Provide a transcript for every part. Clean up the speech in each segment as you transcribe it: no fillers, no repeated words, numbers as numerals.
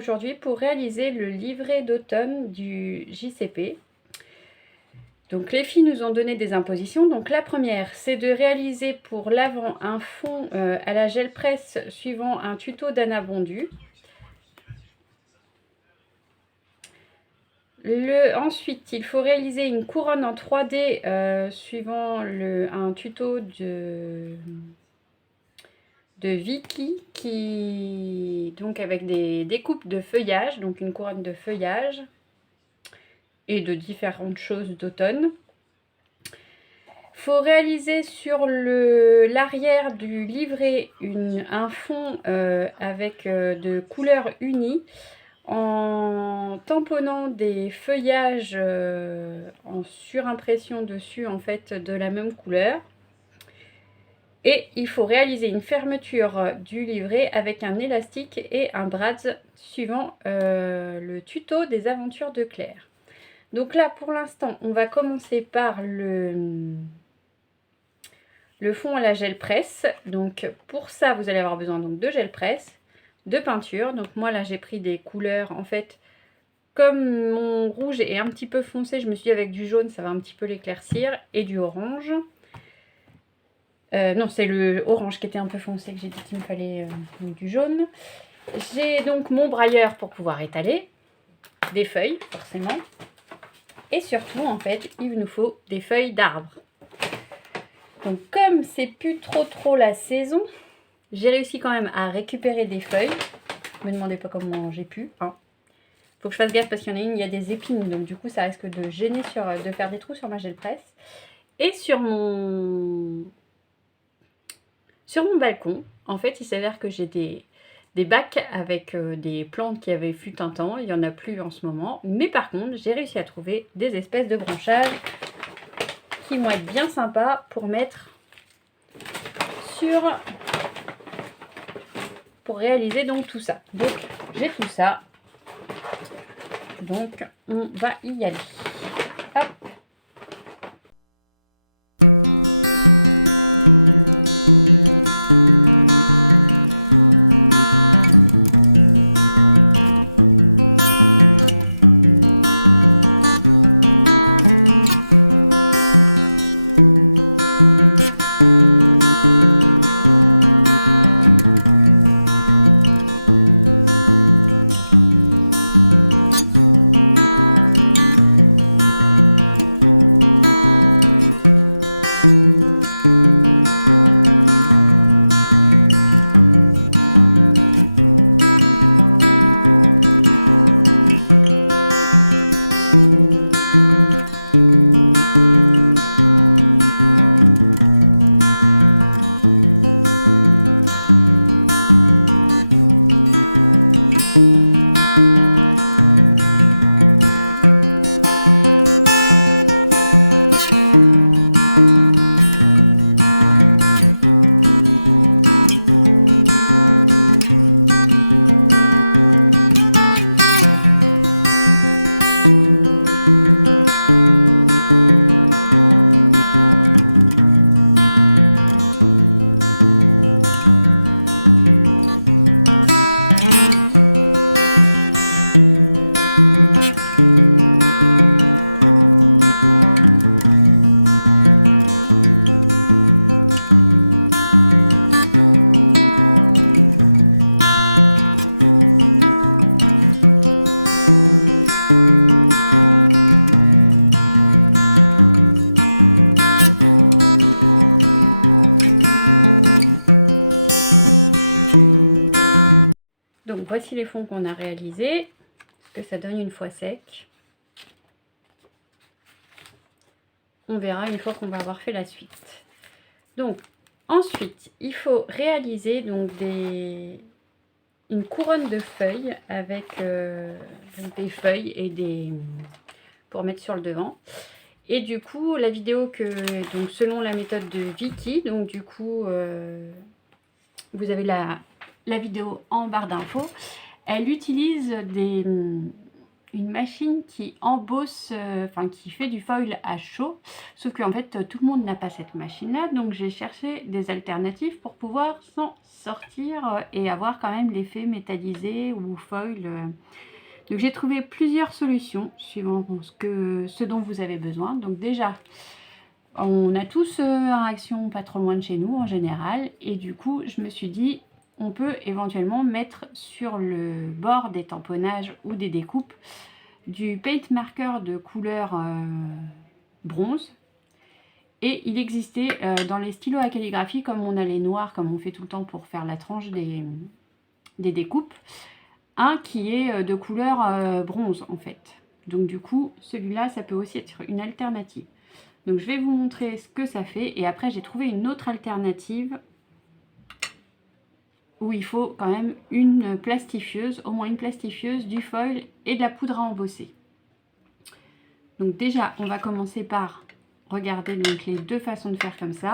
aujourd'hui pour réaliser le livret d'automne du JCP. Donc les filles nous ont donné des impositions. Donc la première, c'est de réaliser pour l'avant un fond à la gel presse suivant un tuto d'Anna Bondu. Ensuite, il faut réaliser une couronne en 3D suivant un tuto de Vicky, donc avec des découpes de feuillage, donc une couronne de feuillage et de différentes choses d'automne. Il faut réaliser sur l'arrière du livret un fond avec de couleurs unies en tamponnant des feuillages en surimpression dessus en fait de la même couleur. Et il faut réaliser une fermeture du livret avec un élastique et un brads suivant le tuto des aventures de Claire. Donc là pour l'instant on va commencer par le fond à la gel presse. Donc pour ça vous allez avoir besoin donc de gel presse, de peinture. Donc moi là j'ai pris des couleurs en fait, comme mon rouge est un petit peu foncé, je me suis dit avec du jaune ça va un petit peu l'éclaircir, et du orange. Non, c'est le orange qui était un peu foncé que j'ai dit qu'il me fallait du jaune. J'ai donc mon brailleur pour pouvoir étaler, des feuilles forcément, et surtout en fait il nous faut des feuilles d'arbre. Donc comme c'est plus trop la saison, j'ai réussi quand même à récupérer des feuilles. Ne me demandez pas comment j'ai pu. Faut que je fasse gaffe parce qu'il y en a une, il y a des épines, donc du coup ça risque de gêner de faire des trous sur ma gel presse. Et sur mon balcon, en fait il s'avère que j'ai des bacs avec des plantes qui avaient fut un temps. Il n'y en a plus en ce moment, mais par contre j'ai réussi à trouver des espèces de branchages qui vont être bien sympas pour mettre pour réaliser donc tout ça. Donc j'ai tout ça, donc on va y aller. Hop. Donc voici les fonds qu'on a réalisés, ce que ça donne une fois sec. On verra une fois qu'on va avoir fait la suite. Donc ensuite, il faut réaliser donc une couronne de feuilles avec des feuilles et pour mettre sur le devant. Et du coup, la vidéo donc selon la méthode de Vicky, donc du coup, vous avez la vidéo en barre d'infos. Elle utilise une machine qui embosse, enfin qui fait du foil à chaud. Sauf qu'en fait, tout le monde n'a pas cette machine-là. Donc j'ai cherché des alternatives pour pouvoir s'en sortir et avoir quand même l'effet métallisé ou foil. Donc j'ai trouvé plusieurs solutions suivant ce dont vous avez besoin. Donc déjà, on a tous un Action pas trop loin de chez nous en général. Et du coup, je me suis dit, on peut éventuellement mettre sur le bord des tamponnages ou des découpes du paint marker de couleur bronze. Et il existait dans les stylos à calligraphie, comme on a les noirs, comme on fait tout le temps pour faire la tranche des découpes, un qui est de couleur bronze en fait. Donc du coup, celui-là, ça peut aussi être une alternative. Donc je vais vous montrer ce que ça fait. Et après, j'ai trouvé une autre alternative où il faut quand même une plastifieuse, au moins une plastifieuse, du foil et de la poudre à embosser. Donc déjà, on va commencer par regarder donc les deux façons de faire comme ça.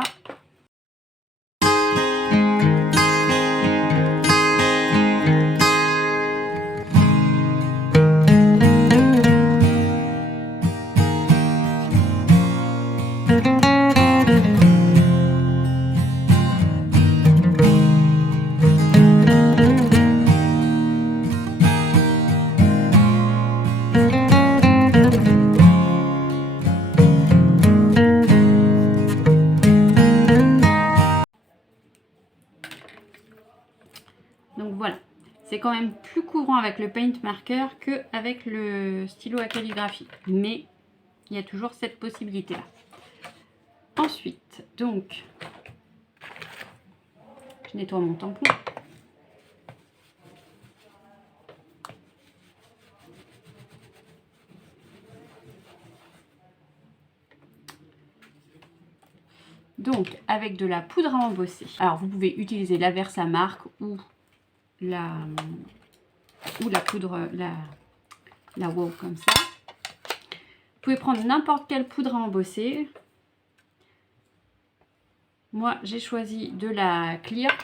Donc voilà, c'est quand même plus courant avec le paint marker qu'avec le stylo à calligraphie. Mais il y a toujours cette possibilité-là. Ensuite, donc, je nettoie mon tampon. Donc, avec de la poudre à embosser. Alors, vous pouvez utiliser la Versamark ou la poudre, la WOW comme ça. Vous pouvez prendre n'importe quelle poudre à embosser. Moi, j'ai choisi de la Clear.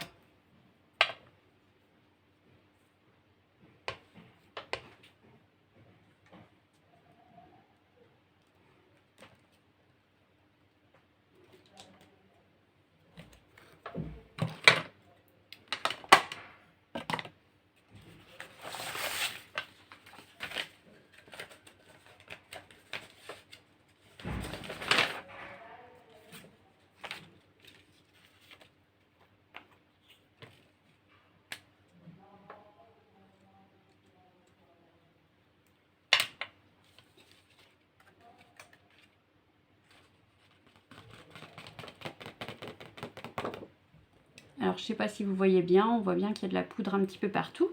Alors, je ne sais pas si vous voyez bien, on voit bien qu'il y a de la poudre un petit peu partout.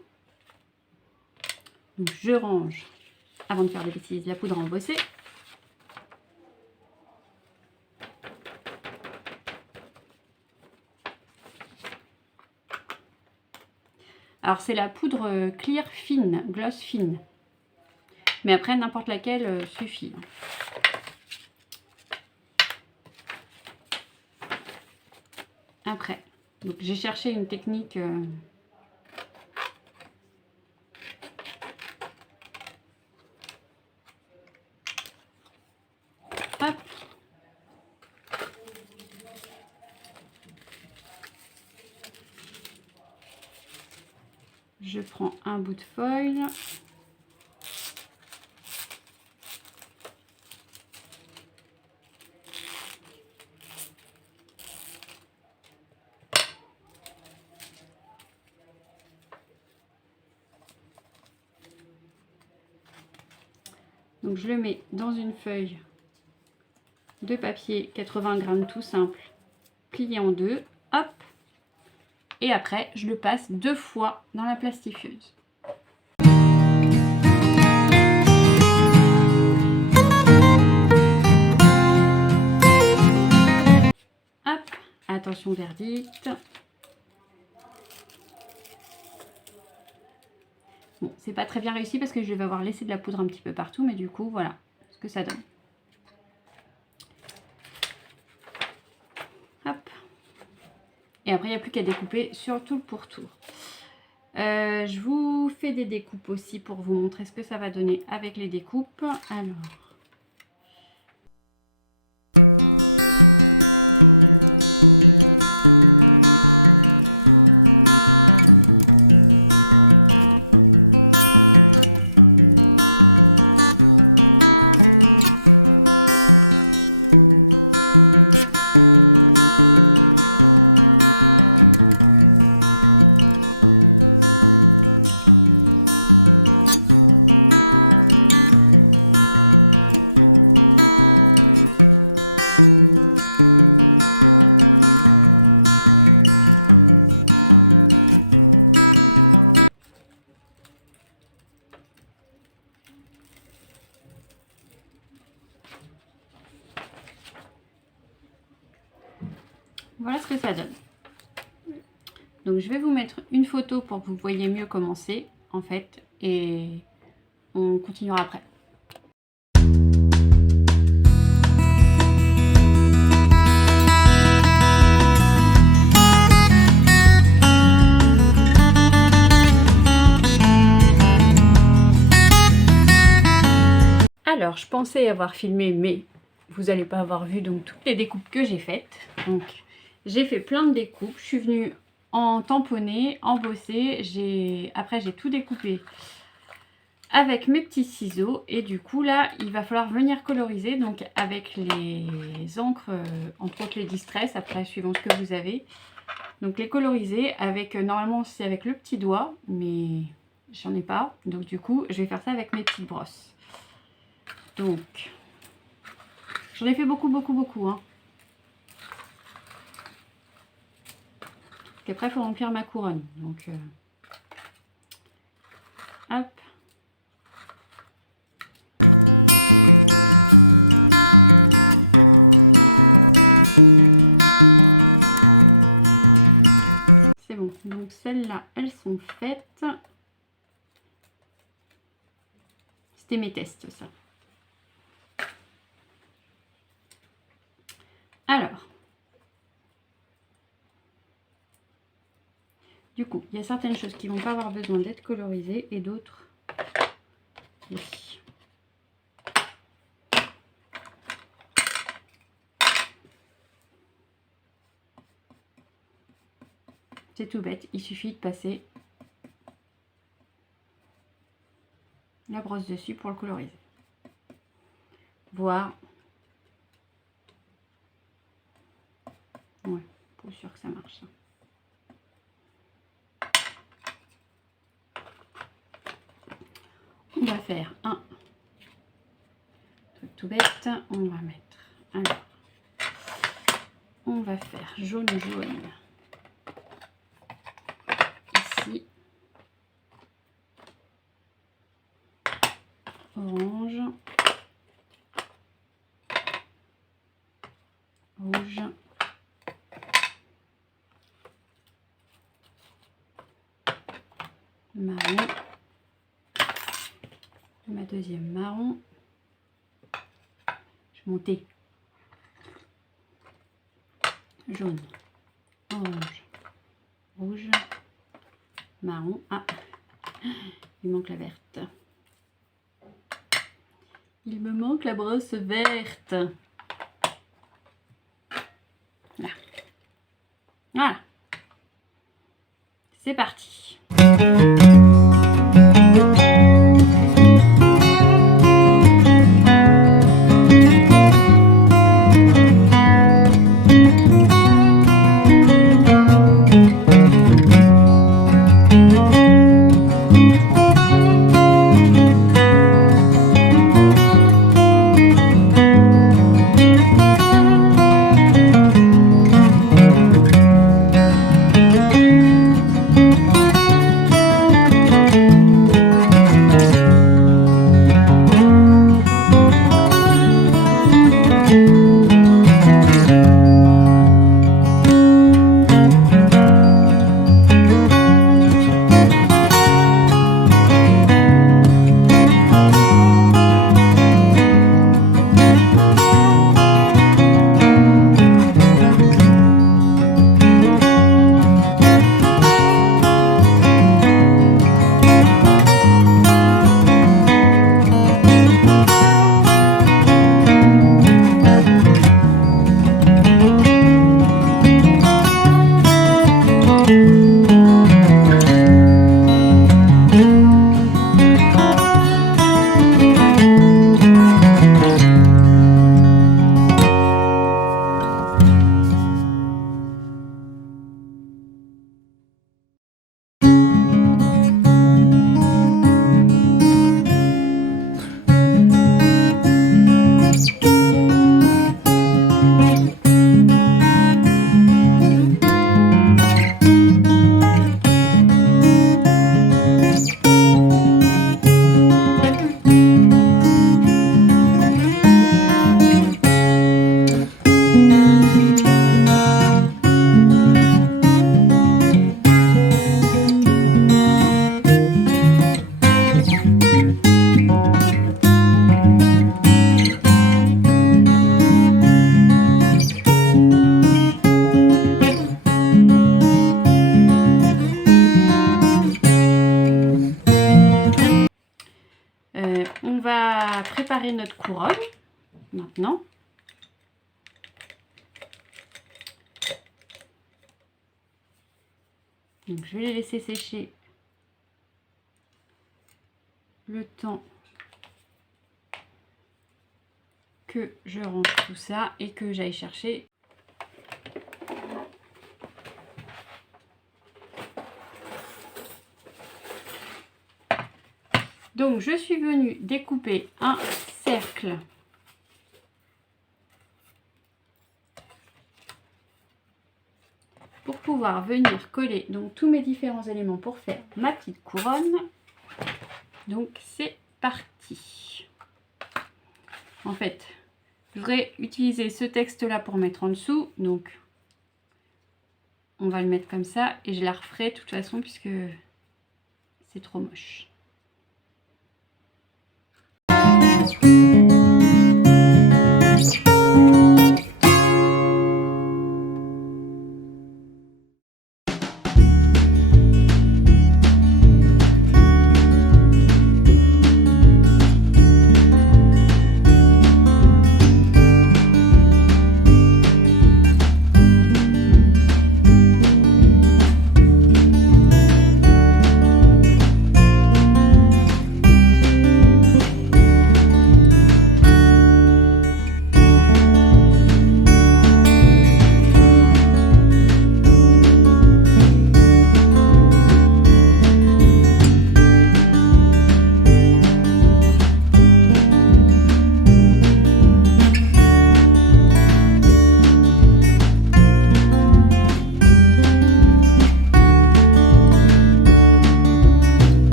Donc, je range, avant de faire des bêtises, la poudre à embosser. Alors, c'est la poudre Clear fine, gloss fine. Mais après, n'importe laquelle suffit. Après, donc j'ai cherché une technique hop. Je prends un bout de foil. Donc je le mets dans une feuille de papier 80 grammes tout simple, plié en deux, hop. Et après, je le passe 2 fois dans la plastifieuse. Hop, attention verdict. Bon, c'est pas très bien réussi parce que je vais avoir laissé de la poudre un petit peu partout, mais du coup, voilà ce que ça donne. Hop. Et après, il n'y a plus qu'à découper sur tout le pourtour. Je vous fais des découpes aussi pour vous montrer ce que ça va donner avec les découpes. Alors... Voilà ce que ça donne. Donc je vais vous mettre une photo pour que vous voyez mieux comment c'est en fait et on continuera après. Alors je pensais avoir filmé mais vous n'allez pas avoir vu donc toutes les découpes que j'ai faites. Donc j'ai fait plein de découpes, je suis venue en tamponner, embosser, après j'ai tout découpé avec mes petits ciseaux et du coup là il va falloir venir coloriser donc avec les encres, entre autres les Distress, après suivant ce que vous avez. Donc les coloriser avec, normalement c'est avec le petit doigt mais j'en ai pas, donc du coup je vais faire ça avec mes petites brosses. Donc j'en ai fait beaucoup hein. Après il faut remplir ma couronne, donc hop. C'est bon, donc celles-là elles sont faites. C'était mes tests ça. Alors du coup, il y a certaines choses qui vont pas avoir besoin d'être colorisées et d'autres, oui. C'est tout bête, il suffit de passer la brosse dessus pour le coloriser. Voir. Ouais, pour sûr que ça marche. On va faire un truc tout bête. On va mettre. Alors, on va faire jaune. Ici. Orange. Rouge. Marron. Ma deuxième marron. Je vais monter. Jaune, orange, rouge, marron. Ah, il manque la verte. Il me manque la brosse verte. Là. Voilà. C'est parti. notre couronne maintenant. Donc je vais les laisser sécher le temps que je range tout ça et que j'aille chercher donc je suis venue découper un cercle pour pouvoir venir coller donc tous mes différents éléments pour faire ma petite couronne. Donc c'est parti. En fait, je voudrais utiliser ce texte là pour mettre en dessous, donc on va le mettre comme ça et je la referai de toute façon puisque c'est trop moche.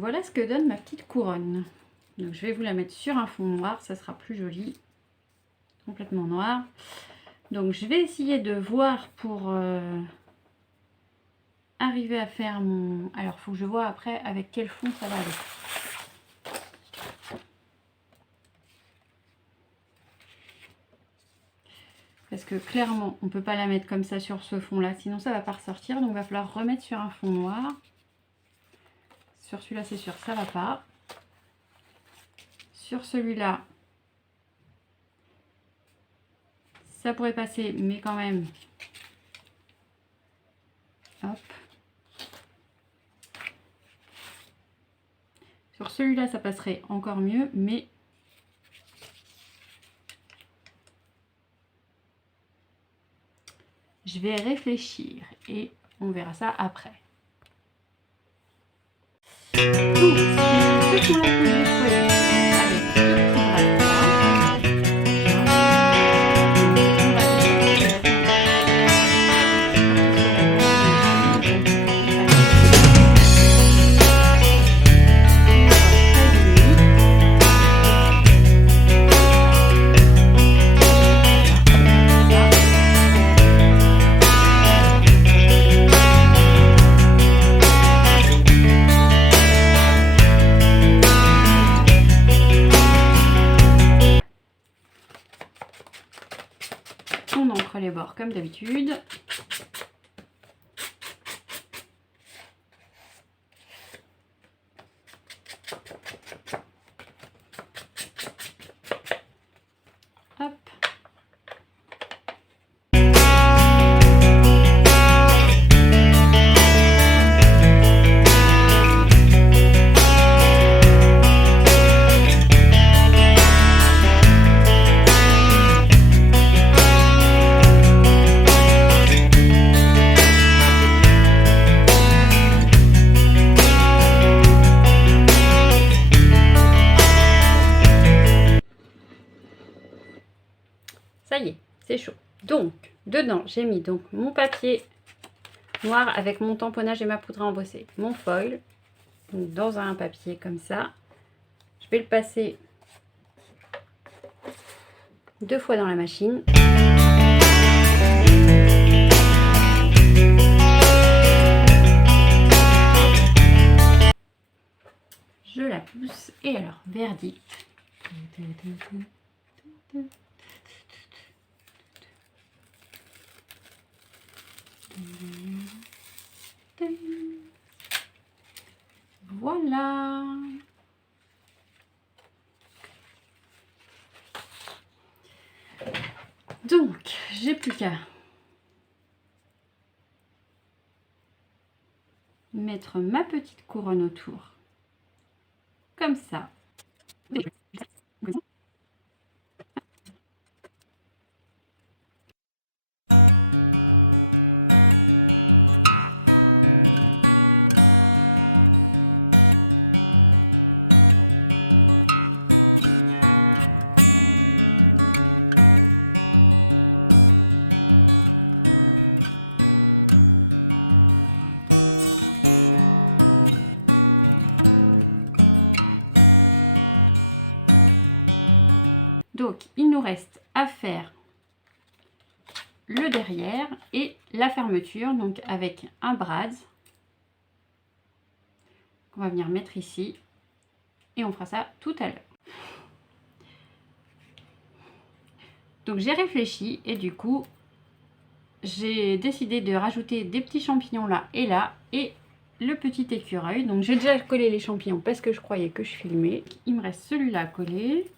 Voilà ce que donne ma petite couronne. Donc je vais vous la mettre sur un fond noir, ça sera plus joli, complètement noir. Donc je vais essayer de voir pour arriver à faire mon... Alors il faut que je vois après avec quel fond ça va aller. Parce que clairement on ne peut pas la mettre comme ça sur ce fond là, sinon ça ne va pas ressortir. Donc il va falloir remettre sur un fond noir. Sur celui-là, c'est sûr, ça va pas. Sur celui-là, ça pourrait passer, mais quand même. Hop. Sur celui-là, ça passerait encore mieux, mais je vais réfléchir et on verra ça après. Donc, ce sont là que j'ai choisi. On encre les bords comme d'habitude. Hop. c'est chaud. Donc, dedans, j'ai mis donc mon papier noir avec mon tamponnage et ma poudre à embosser. Mon foil, donc dans un papier comme ça. Je vais le passer 2 fois dans la machine. Je la pousse et alors, verdict. Voilà. Donc, j'ai plus qu'à mettre ma petite couronne autour. Comme ça. Donc, il nous reste à faire le derrière et la fermeture, donc avec un brad qu'on va venir mettre ici et on fera ça tout à l'heure. Donc, j'ai réfléchi et du coup, j'ai décidé de rajouter des petits champignons là et le petit écureuil. Donc, j'ai déjà collé les champignons parce que je croyais que je filmais. Il me reste celui-là à coller.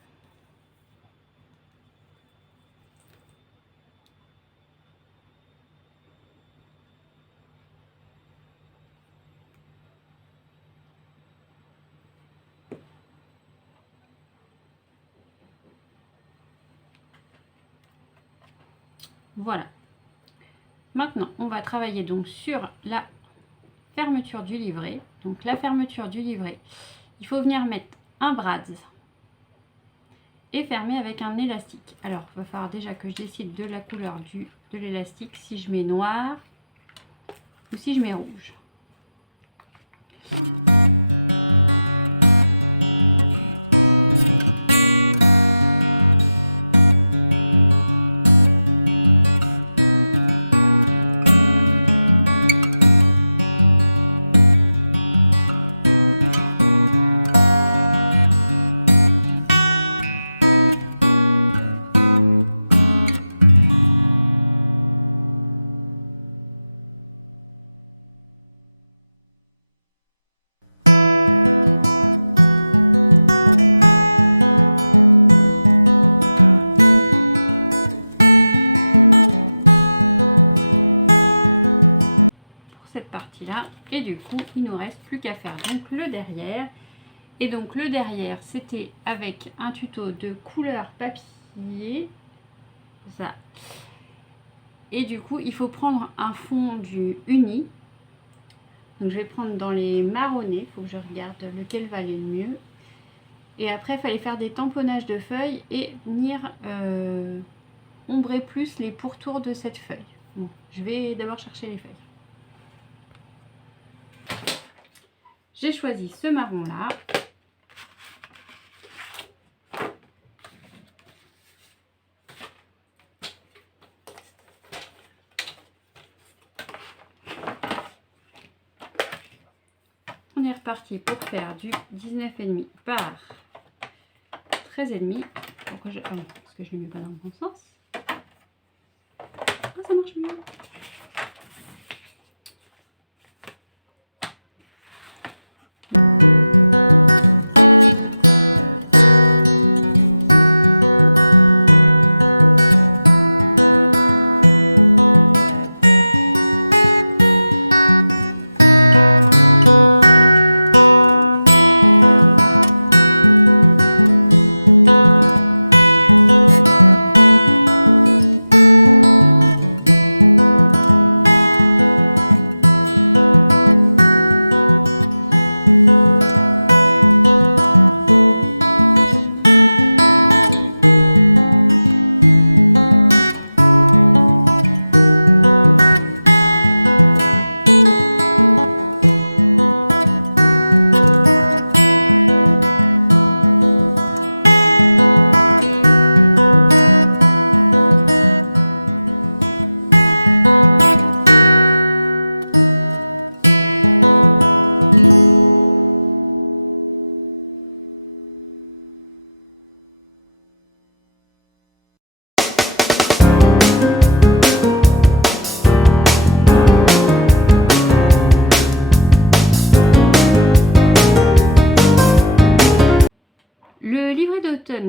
Voilà. Maintenant, on va travailler donc sur la fermeture du livret. Donc la fermeture du livret, il faut venir mettre un brad et fermer avec un élastique. Alors, il va falloir déjà que je décide de la couleur de l'élastique, si je mets noir ou si je mets rouge. Et du coup, il nous reste plus qu'à faire donc le derrière. Et donc le derrière, c'était avec un tuto de couleur papier. Ça. Et du coup, il faut prendre un fond du uni. Donc je vais prendre dans les marronnés. Il faut que je regarde lequel va aller le mieux. Et après, il fallait faire des tamponnages de feuilles et venir ombrer plus les pourtours de cette feuille. Bon, je vais d'abord chercher les feuilles. J'ai choisi ce marron là. On est reparti pour faire du 19,5 par 13,5. Pourquoi je... Ah non, parce que je ne le mets pas dans le bon sens. Ah, ça marche mieux.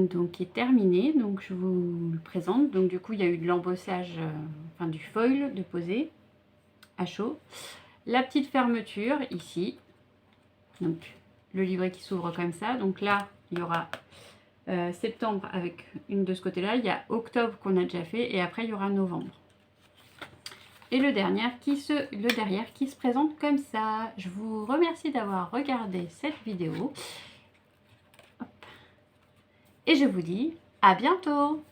l'automne donc est terminé, donc je vous le présente. Donc du coup il y a eu de l'embossage, enfin du foil de poser à chaud. La petite fermeture ici, donc le livret qui s'ouvre comme ça. Donc là il y aura septembre avec une de ce côté-là, il y a octobre qu'on a déjà fait et après il y aura novembre. Et le derrière qui se présente comme ça. Je vous remercie d'avoir regardé cette vidéo. Hop. Et je vous dis à bientôt.